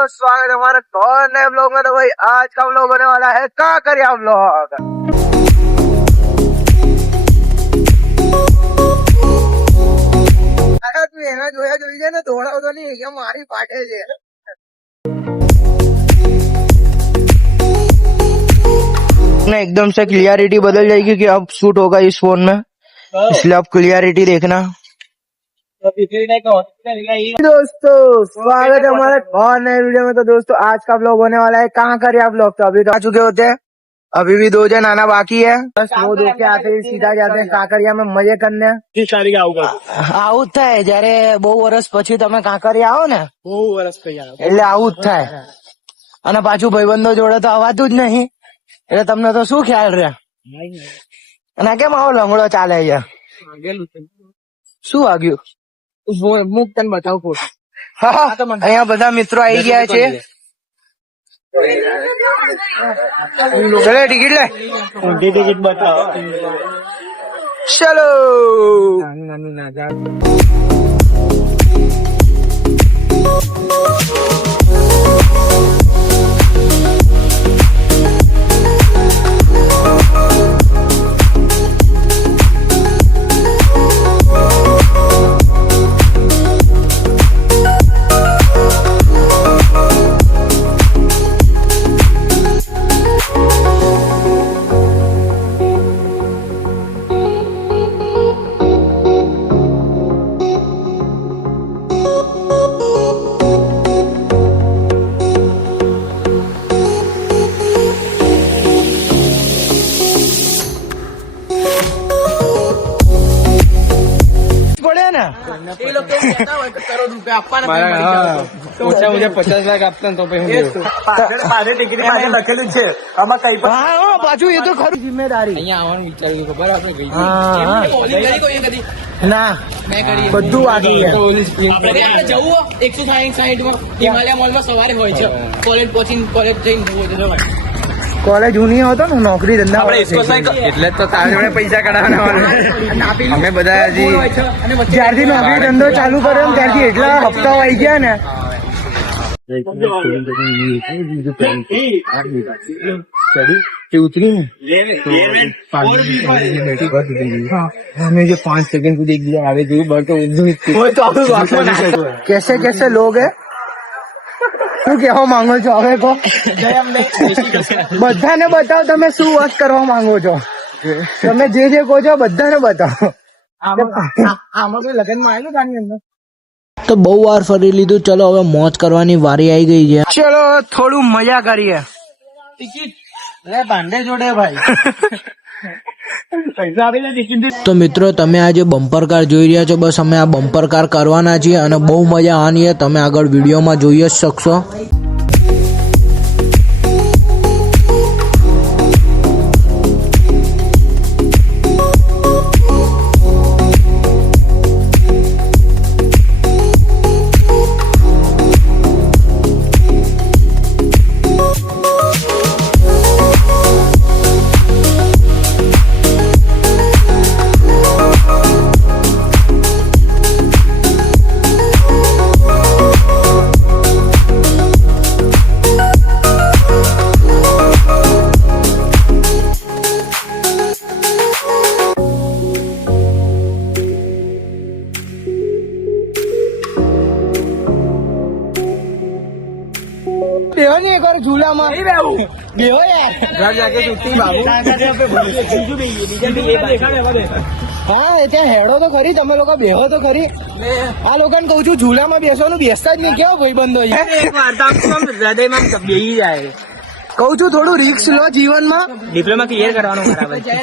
दोस्तों, स्वागत है हमारे और नए ब्लॉग में। तो भाई आज का ब्लॉग होने वाला है कांकरिया ब्लॉग। જોયા જોઈ છે ને દોડાવતો નહીં કે મારી પાટે છે। एकदम से क्लियरिटी बदल जाएगी कि अब शूट होगा इस फोन में, इसलिए अब क्लियरिटी देखना। दोस्तों स्वागत है हमारे और नए वीडियो में। तो दोस्तों आज का ब्लॉग होने वाला है कांकरिया ब्लॉग। तो अभी तो आ चुके होते हैं, अभी भी 2 जन आना बाकी है। बस वो देख के आते ही सीधा जाते हैं कांकरिया में मजे करने। આવું જ થાય જયારે બહુ વર્ષ પછી તમે કાંકરિયા આવો ને, બહુ વર્ષ પછી એટલે આવું જ થાય। અને પાછું ભાઈબંધો જોડે તો આવવાતું જ નહીં, એટલે તમને તો શું ખ્યાલ રહે। અને કેમ આવો લંગડો ચાલે છે? શું વાગ્યું? મુક તને બતાવું ફોટો। હા અહીંયા બધા મિત્રો આવી ગયા છે। ચલે ટિકિટ લે, ટિકિટ બતાવો। ચલો મુજબ 50 લાખ આપતા તો ટિકિટ લખેલું છે આમાં કઈ પણ પાછું એ તો ખરું જિમ્મેદારી। અહીંયા આવવાનું વિચાર્યું ખબર આપણે ના બધું વાગી જવું 160 માં હિમાલય મોલમાં સવારે હોય છે। કોલેજ પહોંચીને કોલેજ જઈને જવું હોય તો કોલેજ ઉની હતો ને નોકરી ધંધા એટલે તો તારા જોડે પૈસા કઢાવવાના અમે બધા હજી જ્યારથી નોકરી ધંધો ચાલુ કર્યો ને ત્યારથી એટલા હપ્તાઓ આવી ગયા ને। हमें जो 5 सेकंड સુધી એકબીજા આવે જોયું બળ તો कैसे कैसे लोग है? શું કહેવા માંગો છો હવે કહો? બધાને બતાવો તમે શું વાત કરવા માંગો છો। તમે જે કહો છો બધાને બતાવો। આમાં કોઈ લગ્નમાં આવેલું આની અંદર તો બહુ વાર ફરી લીધું, ચલો હવે મોજ કરવાની વારી આવી ગઈ છે। ચલો થોડું મજા કરીએ। ભાંડે જોડે ભાઈ તો મિત્રો તમે આજે બમ્પર કાર જોઈ રહ્યા છો, બસ અમે આ બમ્પર કાર કરવાના છીએ અને બહુ મજા આવવાની છે। તમે આગળ વિડીયોમાં જોઈ જ શકશો। બેહો ને એક વાર ઝૂલામાં બેહો યાર। હા એ ત્યાં હેડો તો ખરી, તમે લોકો બેહો તો ખરી। આ લોકોને કઉ છું ઝૂલામાં બેસવાનું, બેસતા જ નહીં। કેવો ભાઈબંધો છે, હૃદયમાં બેસી જાય। કઉ છું થોડું રિસ્ક લો જીવનમાં। ડિપ્લોમા ક્લિયર કરવાનું બરાબર છે।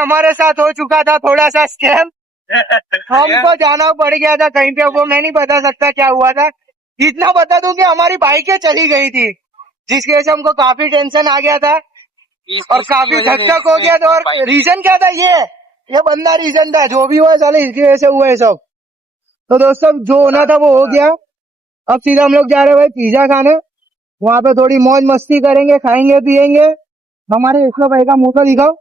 हमारे साथ हो चुका था थोड़ा सा स्कैम। हमको जाना पड़ गया था कहीं पे, वो मैं नहीं बता सकता क्या हुआ था। इतना बता दूं कि हमारी बाइकें चली गई थी, जिसकी वजह से हमको काफी टेंशन आ गया था और काफी धक धक हो गया था। और रीजन क्या था, ये बंदा रीजन था। जो भी हुआ साले इसकी वजह से हुआ है सब। तो दोस्तों जो होना था वो हो गया। अब सीधा हम लोग जा रहे हैं भाई पिज्जा खाने। वहां पे थोड़ी मौज मस्ती करेंगे, खाएंगे पियेंगे। हमारे यशवा भाई का मुंह तो दिखाओ,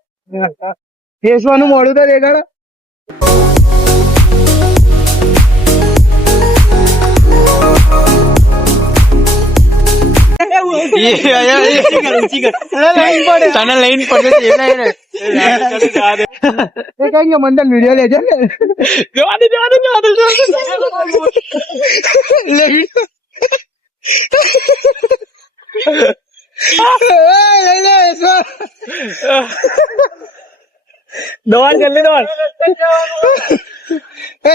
यशवा नु मोड़ू तो देखा। लाइन पड़े कहेंगे मंडल वीडियो ले जाए दौड़ जल्दी दौड़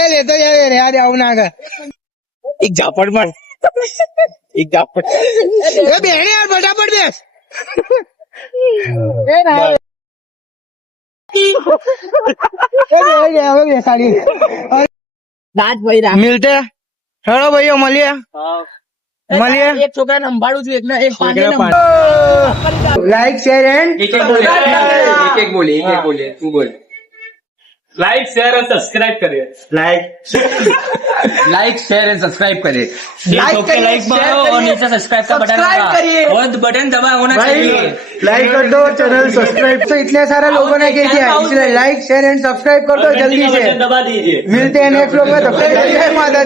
लेते यार आओ ना कर एक झापड़ मार एक झापड़ बहने यार फटाफट बेस साड़ी રાત ભાઈ રાત मिलते हैं। हेलो भैया મળીએ મળીએ। એક છોકરાને સંભાળું છું, એકને એક પાણી लाइक शेयर एंड एक एक बोलिए तू बोल। लाइक शेयर और सब्सक्राइब करिए। लाइक शेयर एंड सब्सक्राइब करिए। लाइक मारो और नीचे सब्सक्राइब का बटन दबाओ और बटन दबा होना चाहिए। लाइक कर दो, चैनल सब्सक्राइब। तो इतने सारे लोगों ने कह दिया, इसलिए लाइक शेयर एंड सब्सक्राइब कर दो जल्दी से। दबा दीजिए। मिलते हैं नेक्स्ट लोग में, तब तक जय माता दी।